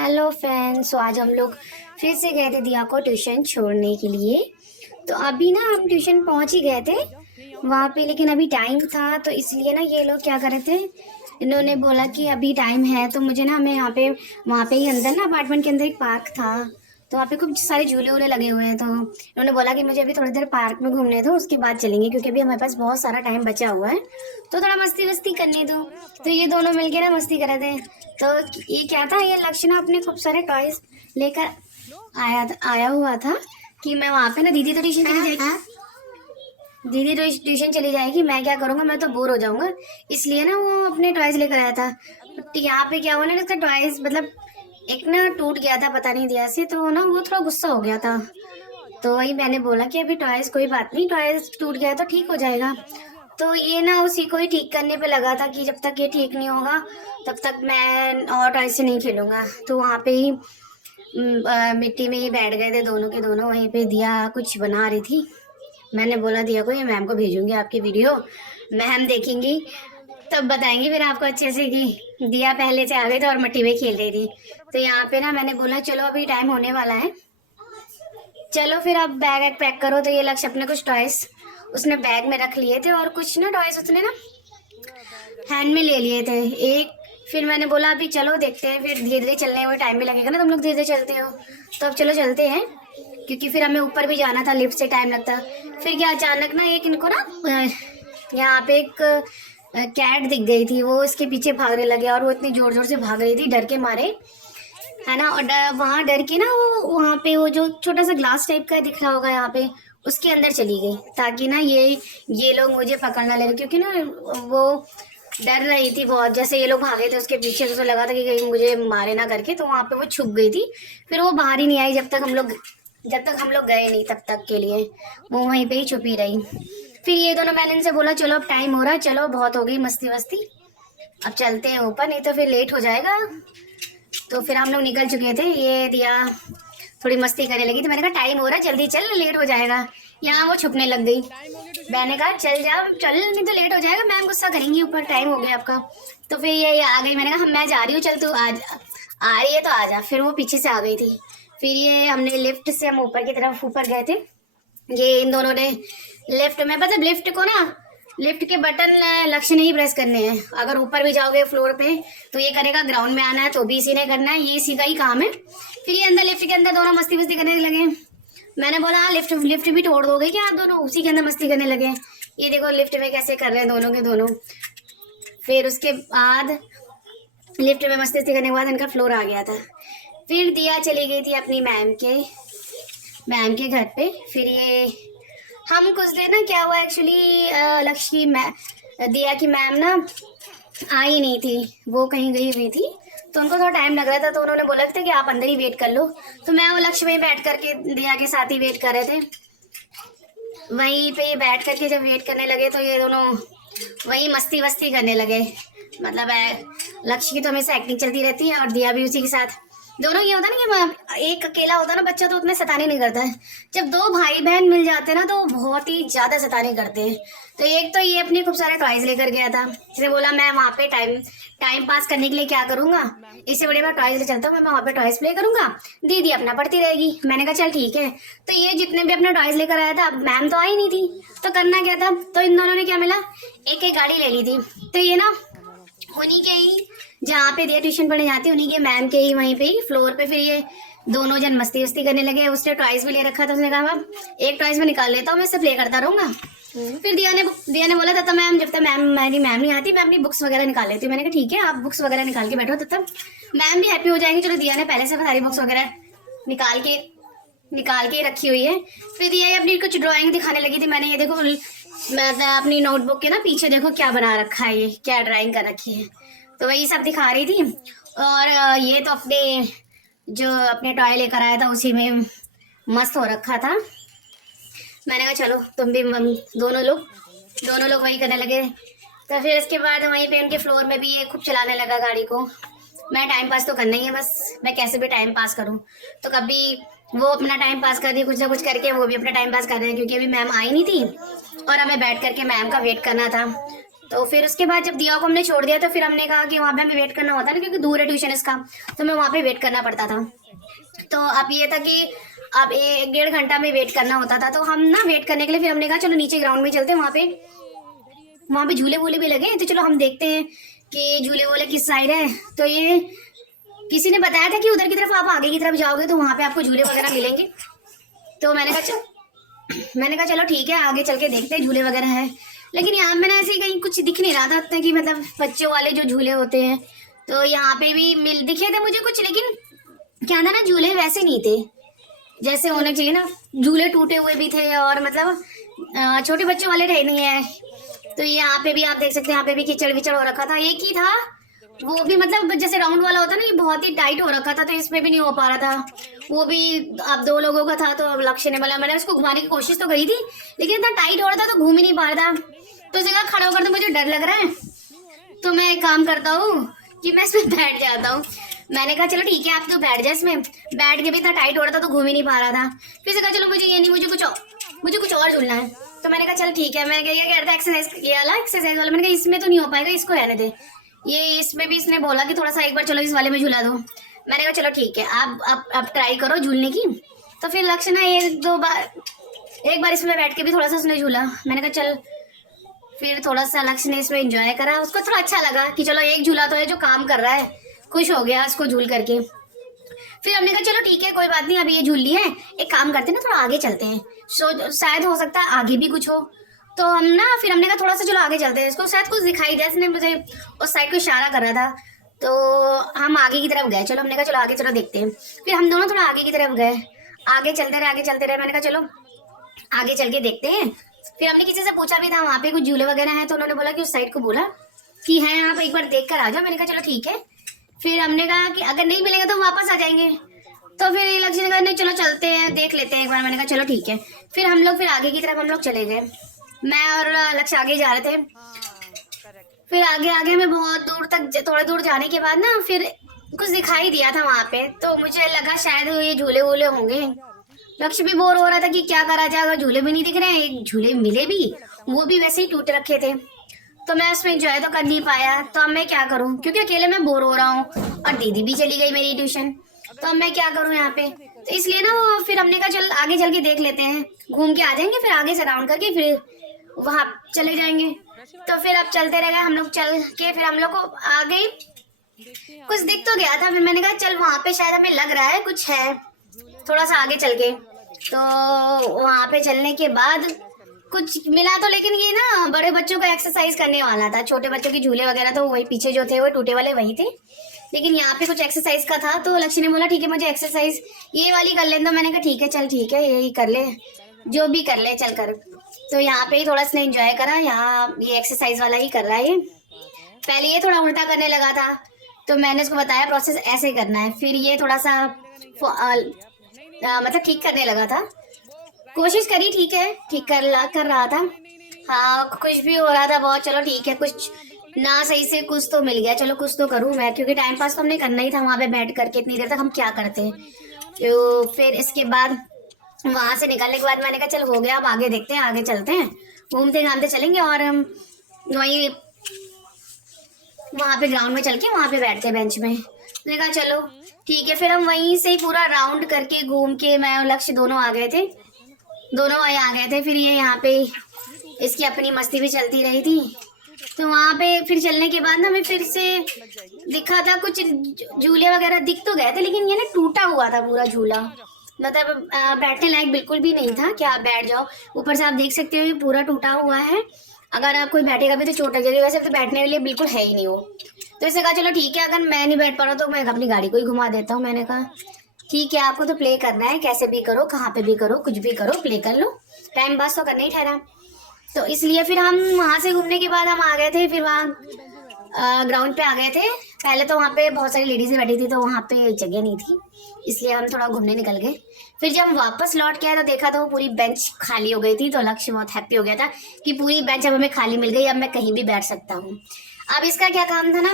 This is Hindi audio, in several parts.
Hello friends. तो आज हम लोग फिर से गए थे दिया को ट्यूशन छोड़ने के लिए। तो अभी ना हम ट्यूशन पहुंच ही गए थे वहाँ पे, लेकिन अभी टाइम था तो इसलिए ना ये लोग क्या कर रहे थे, इन्होंने बोला कि अभी टाइम है तो मुझे ना, हमें यहाँ पे वहाँ पे ही अंदर ना अपार्टमेंट के अंदर एक पार्क था, तो वहाँ पे खूब सारे झूले वूले लगे हुए हैं। तो इन्होंने बोला कि मुझे अभी थोड़ी देर पार्क में घूमने दो, उसके बाद चलेंगे क्योंकि अभी हमारे पास बहुत सारा टाइम बचा हुआ है, तो थोड़ा मस्ती वस्ती करने दो। तो ये दोनों मिलके ना मस्ती कर रहे थे। तो ये क्या था, ये लक्ष्य ना अपने खूब सारे टॉयज लेकर आया हुआ था कि मैं वहाँ पे ना, दीदी तो ट्यूशन चली जाएगी, दीदी तो ट्यूशन चली जाएगी, मैं क्या करूँगा, मैं तो बोर हो जाऊंगा, इसलिए ना वो अपने टॉयज लेकर आया था। तो यहाँ पे क्या हुआ ना, इसका टॉयज मतलब एक ना टूट गया था, पता नहीं दिया से, तो ना वो थोड़ा गुस्सा हो गया था। तो वही मैंने बोला कि अभी टॉयज कोई बात नहीं, टॉयज टूट गया तो ठीक हो जाएगा। तो ये ना उसी को ही ठीक करने पे लगा था कि जब तक ये ठीक नहीं होगा तब तक मैं और टॉयज से नहीं खेलूंगा। तो वहाँ पे ही मिट्टी में ही बैठ गए थे दोनों के दोनों। वहीं पे दिया कुछ बना रही थी, मैंने बोला दिया को ये मैम को भेजूंगी आपकी वीडियो, मैम देखेंगी तब बताएंगी फिर आपको अच्छे से कि दिया पहले से आ गए थे और मिट्टी में खेल रही थी। तो यहाँ पे ना मैंने बोला चलो अभी टाइम होने वाला है, चलो फिर आप बैग वैग पैक करो। तो ये लक्ष्य अपने कुछ टॉयस उसने बैग में रख लिए थे और कुछ ना टॉयस उसने ना हैंड में ले लिए थे एक। फिर मैंने बोला अभी चलो देखते हैं, फिर धीरे धीरे चलने में टाइम भी लगेगा ना, तुम लोग धीरे धीरे चलते हो, तो अब चलो चलते हैं क्योंकि फिर हमें ऊपर भी जाना था, लिफ्ट से टाइम लगता। फिर क्या अचानक ना एक इनको ना यहाँ पे एक कैट दिख गई थी, वो इसके पीछे भागने लगे और वो इतनी जोर जोर से भाग रही थी डर के मारे, है ना। और वहां डर के ना वो वहां पे वो जो छोटा सा ग्लास टाइप का दिख रहा होगा यहाँ पे, उसके अंदर चली गई ताकि ना ये लोग मुझे पकड़ ना ले, क्योंकि ना वो डर रही थी बहुत, जैसे ये लोग भागे थे उसके पीछे तो लगा था कि कहीं मुझे मारे ना करके, तो वहां पे वो छुप गई थी। फिर वो बाहर ही नहीं आई जब तक हम लोग गए नहीं, तब तक के लिए वो वहीं पे ही छुपी रही। फिर ये दोनों, मैंने इनसे बोला चलो अब टाइम हो रहा है, चलो बहुत हो गई मस्ती वस्ती, अब चलते हैं ऊपर, नहीं तो फिर लेट हो जाएगा। तो फिर हम लोग निकल चुके थे, ये दिया थोड़ी मस्ती करने लगी, तो मैंने कहा टाइम हो रहा है जल्दी चल, लेट हो जाएगा। यहाँ वो छुपने लग गई, मैंने कहा चल जा चल, नहीं तो लेट हो जाएगा, मैम गुस्सा करेंगी, ऊपर टाइम हो गया आपका। तो फिर ये आ गई, मैंने कहा मैं जा रही हूँ, चल तू आ रही है तो आ जा। फिर वो पीछे से आ गई थी। फिर ये हमने लिफ्ट से हम ऊपर की तरफ ऊपर गए थे, ये इन दोनों ने लिफ्ट में, मतलब लिफ्ट को ना, लिफ्ट के बटन लक्ष्य नहीं प्रेस करने हैं, अगर ऊपर भी जाओगे फ्लोर पे तो ये करेगा, ग्राउंड में आना है तो भी इसी ने करना है, ये इसी का ही काम है। फिर ये अंदर लिफ्ट के अंदर दोनों मस्ती वस्ती करने लगे। मैंने बोला हाँ लिफ्ट भी तोड़ दोगे क्या आप दोनों, उसी के अंदर मस्ती करने लगे। ये देखो लिफ्ट में कैसे कर रहे हैं दोनों के दोनों। फिर उसके बाद लिफ्ट में मस्ती वस्ती करने के बाद इनका फ्लोर आ गया था। फिर दिया चली गई थी अपनी मैम के घर पे। फिर ये हम कुछ देर ना, क्या हुआ एक्चुअली, लक्ष्य दिया की मैम ना आई नहीं थी, वो कहीं गई हुई थी, तो उनको थोड़ा टाइम लग रहा था, तो उन्होंने बोला था कि आप अंदर ही वेट कर लो। तो मैं वो लक्ष्य में बैठ करके दिया के साथ ही वेट कर रहे थे। वहीं पे बैठ करके जब वेट करने लगे तो ये दोनों वही मस्ती वस्ती करने लगे, मतलब लक्ष्य की तो हमेशा एक्टिंग चलती रहती है और दिया भी उसी के साथ। दोनों ये होता है ना कि एक अकेला होता है ना बच्चा तो उतने शैतानी नहीं करता है, जब दो भाई बहन मिल जाते हैं ना तो वो बहुत ही ज्यादा शैतानी करते हैं। तो एक तो ये अपने खूब सारे टॉयज लेकर गया था, जिसे बोला मैं वहाँ पे टाइम पास करने के लिए क्या करूंगा, इससे बड़े मैं टॉयज ले चलता हूँ, मैं वहाँ पे टॉयज प्ले करूंगा, दीदी अपना पढ़ती रहेगी। मैंने कहा चल ठीक है। तो ये जितने भी अपने टॉयज लेकर आया था, मैम तो आई नहीं थी, तो करना क्या था, तो इन दोनों ने क्या मिला, एक एक गाड़ी ले ली थी। तो ये ना उन्हीं के ही, जहाँ पे दिया ट्यूशन पढ़ने जाती, उन्हीं के मैम के ही वहीं पे ही फ्लोर पे, फिर ये दोनों जन मस्ती वस्ती करने लगे। उसने टॉयज भी ले रखा था, उसने कहा एक टॉयज में निकाल लेता हूँ, मैं इससे प्ले करता रहूंगा। फिर दिया ने बोला था मैम जब तक मेरी मैम नहीं आती मैं अपनी बुक्स वगैरह निकाल लेती हूँ। मैंने कहा ठीक है आप बुक्स वगैरह निकाल के बैठो, तब तक मैम भी हैप्पी हो जाएंगी। चलो दिया ने पहले से सारी बुक्स वगैरह निकाल के रखी हुई है। फिर दिया अपनी कुछ ड्राइंग दिखाने लगी थी, मैंने ये देखो, मैं अपनी नोटबुक के ना पीछे देखो क्या बना रखा है, ये क्या ड्राइंग कर रखी है, तो वही सब दिखा रही थी। और ये तो अपने टॉय लेकर आया था उसी में मस्त हो रखा था। मैंने कहा चलो तुम भी, दोनों लोग वही करने लगे। तो फिर इसके बाद वहीं पे उनके फ्लोर में भी ये खूब चलाने लगा गाड़ी को। मैं टाइम पास तो करना ही है बस, मैं कैसे भी टाइम पास करूं। तो कभी वो अपना टाइम पास कर रही, कुछ ना कुछ करके वो भी अपना टाइम पास कर रहे हैं, क्योंकि अभी मैम आई नहीं थी और हमें बैठ करके मैम का वेट करना था। तो फिर उसके बाद जब दिया को हमने छोड़ दिया तो फिर हमने कहा कि वहाँ पे हमें वेट करना होता है ना, क्योंकि दूर है ट्यूशन इसका, तो हमें वहाँ पे वेट करना पड़ता था। तो अब ये था कि अब 1-1.5 घंटा में वेट करना होता था। तो हम ना वेट करने के लिए फिर हमने कहा चलो नीचे ग्राउंड में चलते हैं, वहाँ पे झूले वूले भी लगे हैं, तो चलो हम देखते हैं कि झूले वूले किस साइड है। तो ये किसी ने बताया था कि उधर की तरफ आप आगे की तरफ जाओगे तो वहाँ पे आपको झूले वगैरह मिलेंगे। तो मैंने कहा चलो ठीक है, आगे चल के देखते हैं झूले वगैरह है। लेकिन यहाँ पे ना ऐसे कहीं कुछ दिख नहीं रहा था इतना कि मतलब बच्चों वाले जो झूले होते हैं, तो यहाँ पे भी दिखे थे मुझे कुछ, लेकिन क्या था ना, झूले वैसे नहीं थे जैसे होने चाहिए ना। झूले टूटे हुए भी थे और मतलब छोटे बच्चों वाले रहे नहीं है। तो यहाँ पे भी आप देख सकते हैं, यहाँ पे भी कीचड़ विचड़ हो रखा था। एक ही था वो भी, मतलब जैसे राउंड वाला होता ना, ये बहुत ही टाइट हो रखा था, तो इसमें भी नहीं हो पा रहा था। वो भी अब 2 लोगों का था, तो लक्ष्य ने बोला, मैंने उसको घुमाने की कोशिश तो करी थी, लेकिन इतना टाइट हो रहा था तो घूम ही नहीं पा रहा था। तो जगह खड़ा होकर तो मुझे डर लग रहा है, तो मैं एक काम करता हूँ कि मैं इसमें बैठ जाता हूँ। मैंने कहा चलो ठीक है, आप तो बैठ जाए इसमें। बैठ के भी इतना टाइट हो रहा था तो घूम ही नहीं पा रहा था। फिर से कहा चलो मुझे ये नहीं, मुझे कुछ और झूलना है। तो मैंने कहा चल ठीक है, मैं ये कह रहा था एक्सरसाइज, ये वाला एक्सरसाइज वाला, मैंने कहा इसमें तो नहीं हो पाएगा, इसको रहने दे। ये इसमें भी इसने बोला कि थोड़ा सा एक बार चलो इस वाले में झूला दो। मैंने कहा चलो ठीक है, आप अब ट्राई करो झूलने की। तो फिर लक्ष्य ना एक बार इसमें बैठ के भी थोड़ा सा उसने झूला। मैंने कहा चल, फिर थोड़ा सा लक्ष्य ने इसमें एंजॉय करा, उसको थोड़ा अच्छा लगा कि चलो एक झूला तो है जो काम कर रहा है, खुश हो गया उसको झूल करके। फिर हमने कहा चलो ठीक है, कोई बात नहीं, अभी ये झूल ली है, एक काम करते हैं ना, थोड़ा आगे चलते हैं, शायद हो सकता है आगे भी कुछ हो। तो फिर हमने कहा थोड़ा सा चलो आगे चलते हैं, इसको शायद कुछ दिखाई दिया, इसने मुझे उस साइड को इशारा कर रहा था। तो हम आगे की तरफ गए, चलो हमने कहा चलो आगे चलो देखते हैं। फिर हम दोनों थोड़ा आगे की तरफ गए, आगे चलते रहे। मैंने कहा चलो आगे चल के देखते हैं। फिर हमने किसी से पूछा भी था वहाँ पे कुछ झूले वगैरह हैं, तो उन्होंने बोला कि उस साइड को बोला कि हैं, आप एक बार देख कर आ जाओ। मैंने कहा चलो ठीक है। फिर हमने कहा कि अगर नहीं मिलेगा तो वापस आ जाएंगे। तो फिर लक्ष्य ने कहा नहीं चलो चलते हैं, देख लेते हैं एक बार। मैंने कहा चलो ठीक है। फिर हम लोग आगे की तरफ हम लोग चले गए, मैं और लक्ष्य आगे जा रहे थे। फिर आगे हमें बहुत दूर तक, थोड़ा दूर जाने के बाद ना फिर कुछ दिखाई दिया था वहाँ पे, तो मुझे लगा शायद ये झूले वूले होंगे। लक्ष्य भी बोर हो रहा था कि क्या करा जाए, अगर झूले भी नहीं दिख रहे हैं, एक झूले मिले भी, वो भी वैसे ही टूट रखे थे। तो मैं उसमें एंजॉय तो कर नहीं पाया। तो अब मैं क्या करूँ, क्योंकि अकेले मैं बोर हो रहा हूँ और दीदी भी चली गई मेरी ट्यूशन, तो अब मैं क्या करूँ यहाँ पे। तो इसलिए ना फिर हमने कहा चल आगे चल के देख लेते हैं, घूम के आ जाएंगे, फिर आगे से राउंड करके फिर वहाँ चले जाएंगे। तो फिर अब चलते रह गए हम लोग, चल के फिर हम लोग को आगे कुछ दिख तो गया था। फिर मैंने कहा चल वहाँ पे शायद हमें लग रहा है कुछ है, थोड़ा सा आगे चल के। तो वहाँ पे चलने के बाद कुछ मिला तो, लेकिन ये ना बड़े बच्चों का एक्सरसाइज करने वाला था, छोटे बच्चों के झूले वगैरह तो वही पीछे जो थे वो टूटे वाले वही थे, लेकिन यहाँ पे कुछ एक्सरसाइज का था। तो लक्ष्य ने बोला ठीक है मुझे एक्सरसाइज ये वाली कर लें। तो मैंने कहा ठीक है चल ठीक है, यही कर ले, जो भी कर ले चल कर। तो यहाँ पे ही थोड़ा सा एंजॉय करा, यहाँ ये एक्सरसाइज वाला ही कर रहा है। पहले ये थोड़ा उल्टा करने लगा था, तो मैंने उसको बताया प्रोसेस ऐसे करना है। फिर ये थोड़ा सा मतलब ठीक करने लगा था, कोशिश करी, ठीक है ठीक कर रहा था। हाँ कुछ भी हो रहा था बहुत, चलो ठीक है, कुछ ना सही से कुछ तो मिल गया, चलो कुछ तो करूँ मैं, क्योंकि टाइम पास तो हमने करना ही था वहाँ पे बैठ करके, इतनी देर तक हम क्या करते हैं। तो फिर इसके बाद वहाँ से निकलने के बाद मैंने कहा चल हो गया, अब आगे देखते हैं, आगे चलते हैं, घूमते घामते चलेंगे और हम वहीं वहाँ पे ग्राउंड में चल के वहाँ पे बैठते हैं बेंच में। मैंने कहा चलो ठीक है। फिर हम वहीं से ही पूरा राउंड करके घूम के मैं और लक्ष्य दोनों आ गए थे, दोनों वहीं आ गए थे। फिर ये यहाँ पे इसकी अपनी मस्ती भी चलती रही थी। तो वहाँ पे फिर चलने के बाद ना हमें फिर से दिखा था कुछ झूले वगैरह दिख तो गए थे, लेकिन ये ना टूटा हुआ था पूरा झूला, मतलब बैठने लायक बिल्कुल भी नहीं था कि आप बैठ जाओ। ऊपर से आप देख सकते हो ये पूरा टूटा हुआ है, अगर आप कोई बैठेगा भी तो चोट लग जाएगी, वैसे तो बैठने के लिए बिल्कुल है ही नहीं वो। तो इसने कहा चलो ठीक है, अगर मैं नहीं बैठ पा रहा तो मैं अपनी गाड़ी को ही घुमा देता हूँ। मैंने कहा ठीक है, आपको तो प्ले करना है, कैसे भी करो, कहाँ पे भी करो, कुछ भी करो, प्ले कर लो, टाइम पास तो करना ही ठहरा। तो इसलिए फिर हम वहाँ से घूमने के बाद हम आ गए थे, फिर वहाँ ग्राउंड पे आ गए थे। पहले तो वहाँ पे बहुत सारी लेडीज़ें बैठी थी, तो वहाँ पे जगह नहीं थी, इसलिए हम थोड़ा घूमने निकल गए। फिर जब हम वापस लौट के आए तो देखा तो वो पूरी बेंच खाली हो गई थी। तो लक्ष्य बहुत हैप्पी हो गया था कि पूरी बेंच अब हमें खाली मिल गई, अब मैं कहीं भी बैठ सकता हूँ। अब इसका क्या काम था ना,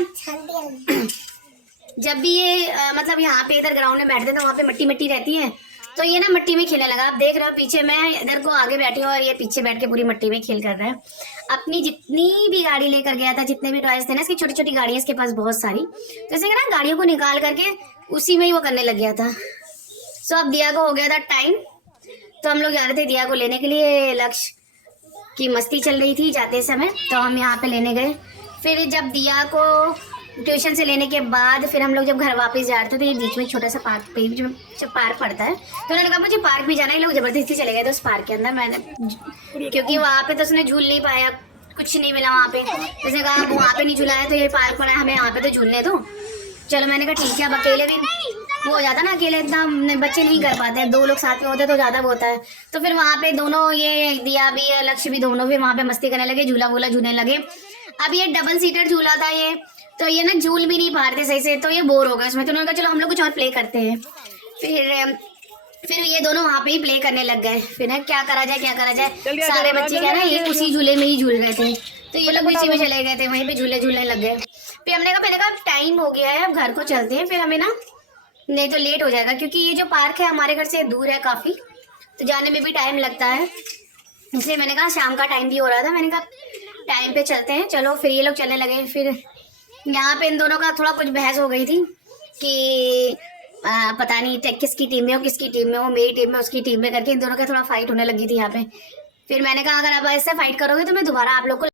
जब भी ये मतलब यहाँ पे इधर ग्राउंड में बैठते थे, वहाँ पे मिट्टी मिट्टी रहती है, तो ये ना मिट्टी में खेलने लगा। आप देख रहे हो पीछे मैं इधर को आगे बैठी हूँ और ये पीछे बैठ के पूरी मिट्टी में खेल कर रहा है। अपनी जितनी भी गाड़ी लेकर गया था, जितने भी टॉयज थे ना, इसकी छोटी छोटी गाड़ियाँ इसके पास बहुत सारी, तो इसे ना गाड़ियों को निकाल करके उसी में ही वो करने लग गया था। सो अब दिया को हो गया था टाइम, तो हम लोग जा रहे थे दिया को लेने के लिए। लक्ष्य की मस्ती चल रही थी जाते समय, तो हम यहाँ पे लेने गए। फिर जब दिया को ट्यूशन से लेने के बाद फिर हम लोग जब घर वापस जा रहे थे, तो ये बीच में छोटा सा पार्क पे जो पार्क पड़ता है, तो उन्होंने कहा मुझे पार्क भी जाना है। लोग जबरदस्ती चले गए थे उस पार्क के अंदर। मैंने क्योंकि वहाँ पे तो उसने झूल नहीं पाया, कुछ नहीं मिला वहाँ पे। उसने कहा वहाँ पे नहीं झूला है तो ये पार्क पड़ा है, हमें यहाँ पे तो झूलने दो। चलो मैंने कहा ठीक है। अब अकेले भी वो हो जाता ना, अकेले इतना बच्चे नहीं कर पाते, 2 लोग साथ में होते तो ज़्यादा वो होता है। तो फिर वहाँ पे दोनों, ये दिया भी लक्ष्य भी, दोनों फिर वहाँ पे मस्ती करने लगे, झूला वूला झूलने लगे। अब ये डबल सीटर झूला था ये, तो ये ना झूल भी नहीं पा रहे थे सही से, तो ये बोर हो गए उसमें। तो उन्होंने कहा चलो हम लोग कुछ और प्ले करते हैं। फिर ये दोनों वहाँ पे ही प्ले करने लग गए। फिर ना क्या करा जाए क्या करा जाए, सारे बच्चे क्या ना ये उसी झूले में ही झूल रहे थे, तो ये लोग इसी में चले गए थे, वहीं पे झूलने लग गए। फिर हमने कहा टाइम हो गया है, अब घर को चलते हैं, फिर हमें ना नहीं तो लेट हो जाएगा, क्योंकि ये जो पार्क है हमारे घर से दूर है काफ़ी, तो जाने में भी टाइम लगता है। इसलिए मैंने कहा शाम का टाइम भी हो रहा था, मैंने कहा टाइम पे चलते हैं। चलो फिर ये लोग चलने लगे। फिर यहाँ पे इन दोनों का थोड़ा कुछ बहस हो गई थी कि पता नहीं किसकी टीम में हो, किसकी टीम में हो, मेरी टीम में उसकी टीम में करके इन दोनों का थोड़ा फाइट होने लगी थी यहाँ पे। फिर मैंने कहा अगर आप ऐसे फाइट करोगे तो मैं दोबारा आप लोग को